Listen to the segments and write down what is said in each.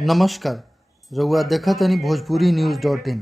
नमस्कार। रउआ देखत तनी भोजपुरी न्यूज़.in।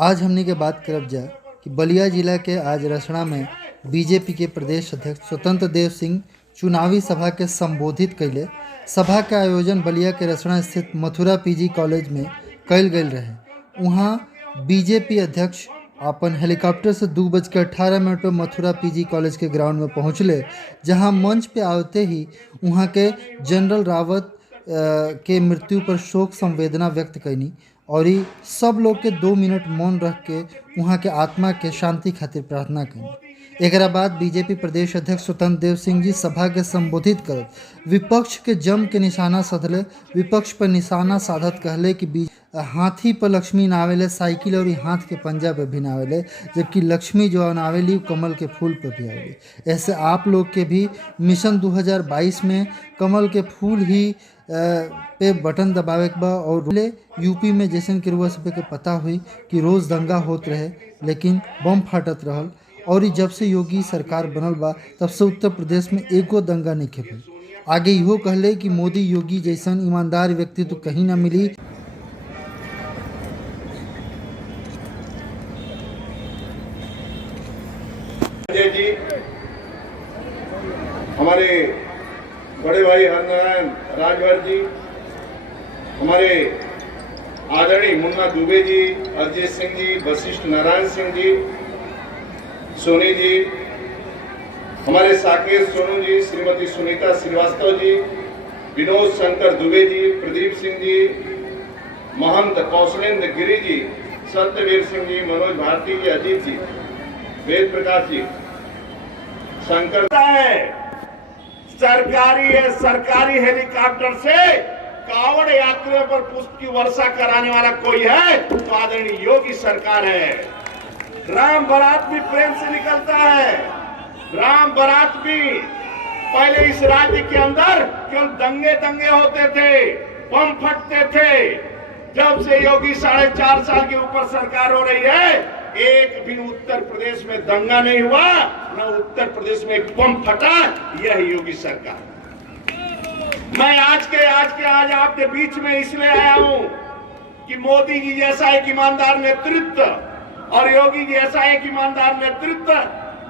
आज हमनी के बात करब जा कि बलिया जिला के आज रसड़ा में बीजेपी के प्रदेश अध्यक्ष स्वतंत्र देव सिंह चुनावी सभा के संबोधित कैले। सभा के आयोजन बलिया के रसड़ा स्थित मथुरा पीजी कॉलेज में कैल गई रहे। वहाँ बीजेपी अध्यक्ष अपन हेलीकॉप्टर से 2:18 पर मथुरा पीजी कॉलेज के ग्राउंड में पहुँचले, जहाँ मंच पे आते ही वहाँ के जनरल रावत के मृत्यु पर शोक संवेदना व्यक्त कैनी और सब लोग के 2 मिनट मौन रख के वहाँ के आत्मा के शांति खातिर प्रार्थना कैनी। एक बाद बीजेपी प्रदेश अध्यक्ष स्वतंत्र देव सिंह जी सभा के संबोधित करत विपक्ष के जम के निशाना साधले। विपक्ष पर निशाना साधत कहले कि हाथी पर लक्ष्मी नावेले, साइकिल और हाथ के पंजा पे भी नावेले, जबकि लक्ष्मी जो नावेली कमल के फूल पर भी आवेली। ऐसे आप लोग के भी मिशन 2022 में कमल के फूल ही पे बटन दबावे के बा। और यूपी में जैसन कि रुआ सब के पता हुई कि रोज़ दंगा होत रहे, लेकिन बम फाटत रहल। और जब से योगी सरकार बनल बा तब से उत्तर प्रदेश में एको दंगा नहीं खेपल। आगे इहो कहले कि मोदी योगी जैसन ईमानदार व्यक्ति तो कहीं ना मिली। जी, हमारे बड़े भाई हरनारायण राजभर जी, हमारे आदरणीय मुन्ना दुबे जी, अजय सिंह जी, वशिष्ठ नारायण सिंह जी, सोनी जी, हमारे साकेत सोनू जी, श्रीमती सुनीता श्रीवास्तव जी, विनोद शंकर दुबे जी, प्रदीप सिंह जी, महंत कौशलेंद्र गिरी जी, सत्यवीर सिंह जी, मनोज भारती जी, अजीत जी, वेद प्रकाश जी, शंकर है। सरकारी हेलीकॉप्टर से कावड़ यात्रियों पर पुष्प की वर्षा कराने वाला कोई है तो आदरणीय योगी सरकार है। राम बारात भी प्रेम से निकलता है। राम बारात भी पहले इस राज्य के अंदर केवल दंगे होते थे, बम फटते थे। जब से योगी 4.5 साल के ऊपर सरकार हो रही है, एक भी उत्तर प्रदेश में दंगा नहीं हुआ, न उत्तर प्रदेश में एक बम फटा। यह योगी सरकार। मैं आज आपके बीच में इसलिए आया हूं कि मोदी जी जैसा एक ईमानदार नेतृत्व और योगी जी जैसा एक ईमानदार नेतृत्व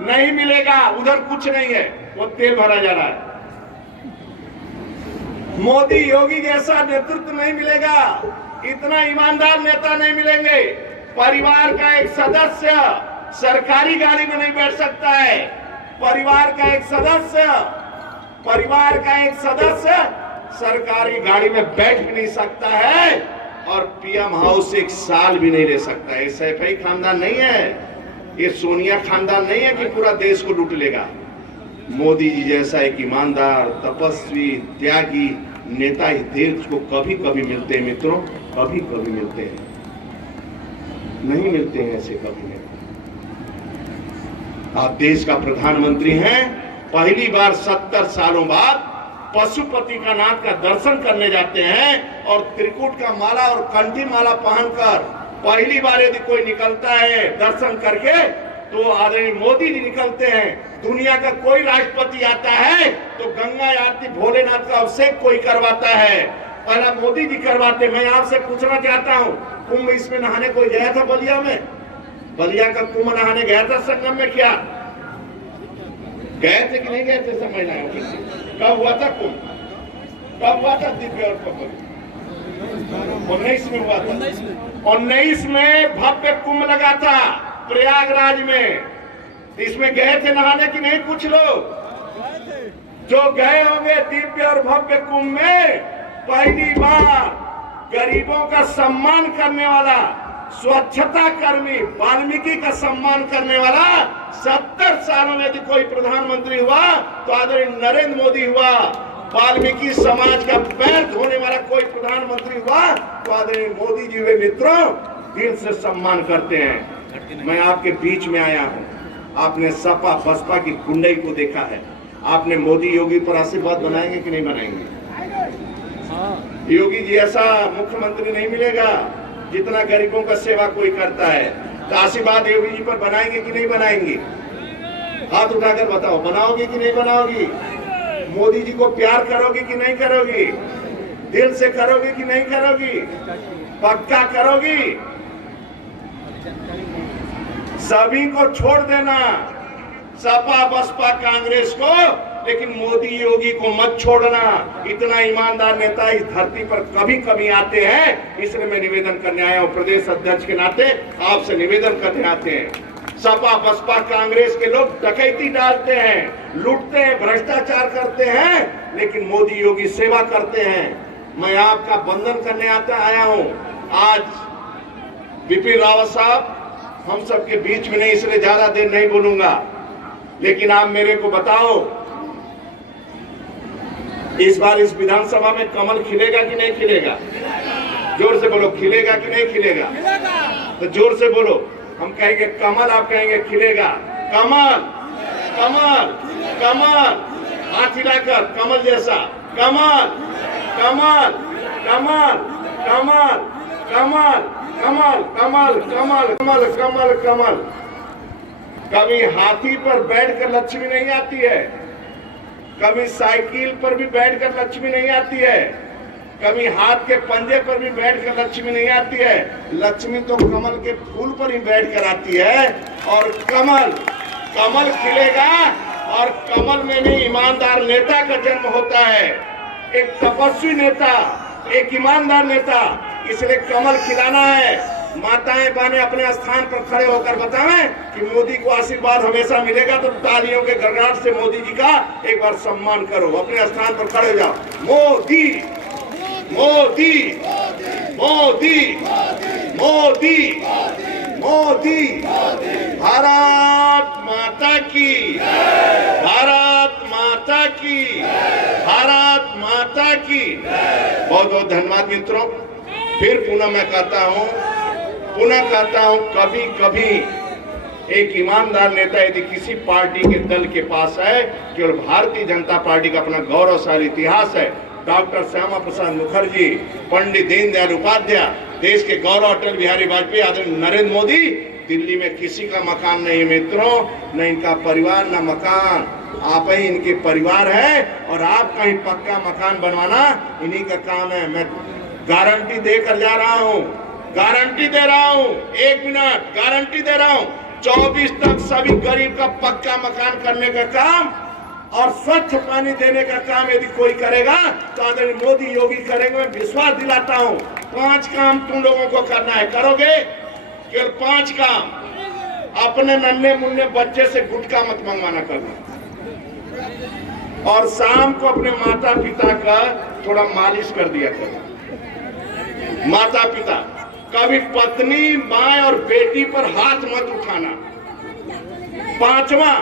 नहीं मिलेगा। उधर कुछ नहीं है, वो तेल भरा जा रहा है। मोदी योगी जैसा नेतृत्व नहीं मिलेगा, इतना ईमानदार नेता नहीं मिलेंगे। परिवार का एक सदस्य सरकारी गाड़ी में नहीं बैठ सकता है। परिवार का एक सदस्य सरकारी गाड़ी में बैठ भी नहीं सकता है और पीएम हाउस 1 साल भी नहीं ले सकता है। सैफई खानदान नहीं है, ये सोनिया खानदान नहीं है कि पूरा देश को लूट लेगा। मोदी जी जैसा एक ईमानदार, तपस्वी, त्यागी नेता इस देश को कभी कभी मिलते हैं मित्रों, कभी कभी मिलते हैं, नहीं मिलते हैं ऐसे कभी नहीं। आप देश का प्रधानमंत्री हैं, पहली बार 70 सालों बाद पशुपति का नाथ का दर्शन करने जाते हैं और त्रिकूट का माला और कंठी माला पहनकर पहली बार यदि कोई निकलता है दर्शन करके तो आदरणीय मोदी जी निकलते हैं। दुनिया का कोई राष्ट्रपति आता है तो गंगा आरती भोलेनाथ का अभिषेक कोई करवाता है, पहला मोदी जी करवाते। मैं आपसे पूछना चाहता हूँ, कुंभ इसमें नहाने कोई गया था बलिया में? बलिया का कुंभ नहाने गया था संगम में? क्या गए थे कि नहीं गए थे? सब महिलाएं कब हुआ था कुंभ? कब हुआ था दिव्य और पकड़? 19 में हुआ था। 19 में भव्य कुंभ लगा था प्रयागराज में। इसमें गए थे नहाने की नहीं? कुछ लोग जो गए होंगे दिव्य और भव्य कुंभ में, पहली बार गरीबों का सम्मान करने वाला, स्वच्छता कर्मी वाल्मीकि का सम्मान करने वाला 70 सालों में यदि कोई प्रधानमंत्री हुआ तो आदरणीय नरेंद्र मोदी हुआ। वाल्मीकि समाज का पैर धोने वाला कोई प्रधानमंत्री हुआ तो आदरणीय मोदी जी हुए। मित्रों, दिल से सम्मान करते हैं। मैं आपके बीच में आया हूं। आपने सपा बसपा की गुंडई को देखा है। आपने मोदी योगी पर आशीर्वाद बनाएंगे कि नहीं बनाएंगे? योगी जी ऐसा मुख्यमंत्री नहीं मिलेगा जितना गरीबों का सेवा कोई करता है। तो आशीर्वाद योगी जी पर बनाएंगे कि नहीं बनाएंगे? हाथ उठाकर बताओ, बनाओगे कि नहीं बनाओगी? मोदी जी को प्यार करोगी कि नहीं करोगी? दिल से करोगी कि नहीं करोगी? पक्का करोगी? सभी को छोड़ देना, सपा बसपा कांग्रेस को, लेकिन मोदी योगी को मत छोड़ना। इतना ईमानदार नेता इस धरती पर कभी कभी आते हैं, इसलिए मैं निवेदन करने आया हूं। प्रदेश अध्यक्ष के नाते आपसे निवेदन करने आते हैं। सपा बसपा कांग्रेस के लोग डकैती डालते हैं, लूटते हैं, भ्रष्टाचार करते हैं, लेकिन मोदी योगी सेवा करते हैं। मैं आपका वंदन करने आया हूं। आज बिपिन रावत साहब हम सबके बीच में नहीं, इसलिए ज्यादा देर नहीं बोलूंगा, लेकिन आप मेरे को बताओ, इस बार इस विधानसभा में कमल खिलेगा कि नहीं खिलेगा? जोर से बोलो, खिलेगा कि नहीं खिलेगा? तो जोर से बोलो। हम कहेंगे कमल, आप कहेंगे खिलेगा। कमल, कमल, कमल, हाथ हिलाकर कमल जैसा, कमल, कमल, कमल, कमल, कमल, कमल, कमल, कमल, कमल, कमल, कमल। कभी हाथी पर बैठकर लक्ष्मी नहीं आती है, कभी साइकिल पर भी बैठकर लक्ष्मी नहीं आती है, कभी हाथ के पंजे पर भी बैठकर लक्ष्मी नहीं आती है। लक्ष्मी तो कमल के फूल पर ही बैठकर आती है। और कमल, कमल खिलेगा, और कमल में भी ईमानदार नेता का जन्म होता है, एक तपस्वी नेता, एक ईमानदार नेता। इसलिए कमल खिलाना है। माताएं बहनें अपने स्थान पर खड़े होकर बताएं कि मोदी को आशीर्वाद हमेशा मिलेगा, तो तालियों के गड़गड़ाहट से मोदी जी का एक बार सम्मान करो। अपने स्थान पर खड़े हो जाओ। मोदी, मोदी, मोदी, मोदी, मोदी, भारत माता की, भारत माता की, भारत माता की। बहुत बहुत धन्यवाद मित्रों। फिर पुनः मैं कहता हूं, कभी कभी एक ईमानदार नेता यदि किसी पार्टी के दल के पास है, केवल भारतीय जनता पार्टी का अपना गौरवशाली इतिहास है। डॉक्टर श्यामा प्रसाद मुखर्जी, पंडित दीनदयाल उपाध्याय, देश के गौरव अटल बिहारी वाजपेयी, आदरणीय नरेंद्र मोदी। दिल्ली में किसी का मकान नहीं मित्रों, न इनका परिवार न मकान, आप ही इनके परिवार है। और आप कहीं पक्का मकान बनवाना इन्हीं का काम है। मैं गारंटी देकर जा रहा हूं, गारंटी दे रहा हूं, 1 मिनट गारंटी दे रहा हूं, 24 तक सभी गरीब का पक्का मकान करने का काम और स्वच्छ पानी देने का काम यदि कोई करेगा तो आदरणीय मोदी योगी करेंगे। मैं विश्वास दिलाता हूं। 5 काम तुम लोगों को करना है, करोगे? केवल 5 काम। अपने नन्हे मुन्ने बच्चे से गुटखा मत मंगवाना करना, और शाम को अपने माता पिता का थोड़ा मालिश कर दिया करो। माता पिता, कभी पत्नी, माँ और बेटी पर हाथ मत उठाना। 5वां,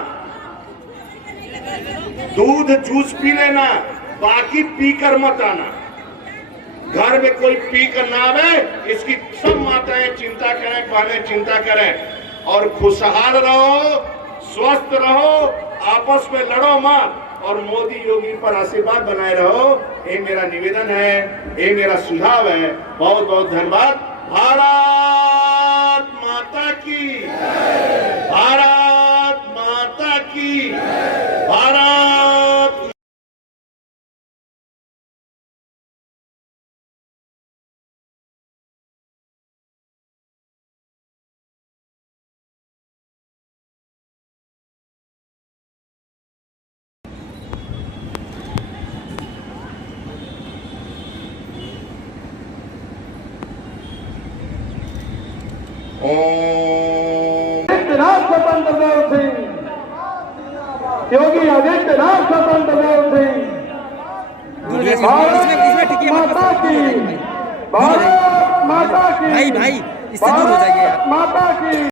दूध जूस पी लेना, बाकी पीकर मत आना। घर में कोई पीकर ना आवे, इसकी सब माताएं चिंता करें, बहनें चिंता करें। और खुशहाल रहो, स्वस्थ रहो, आपस में लड़ो मत, और मोदी योगी पर आशीर्वाद बनाए रहो। ये मेरा निवेदन है, ये मेरा सुझाव है। बहुत बहुत धन्यवाद। भारत माता की, भारत माता की, भारत। स्वतंत्र देव सिंह, योगी आदित्यनाथ स्वतंत्र देव सिंह, भारत माता की, भारत माता की, भाई इससे दूर हो जाइए। माता की।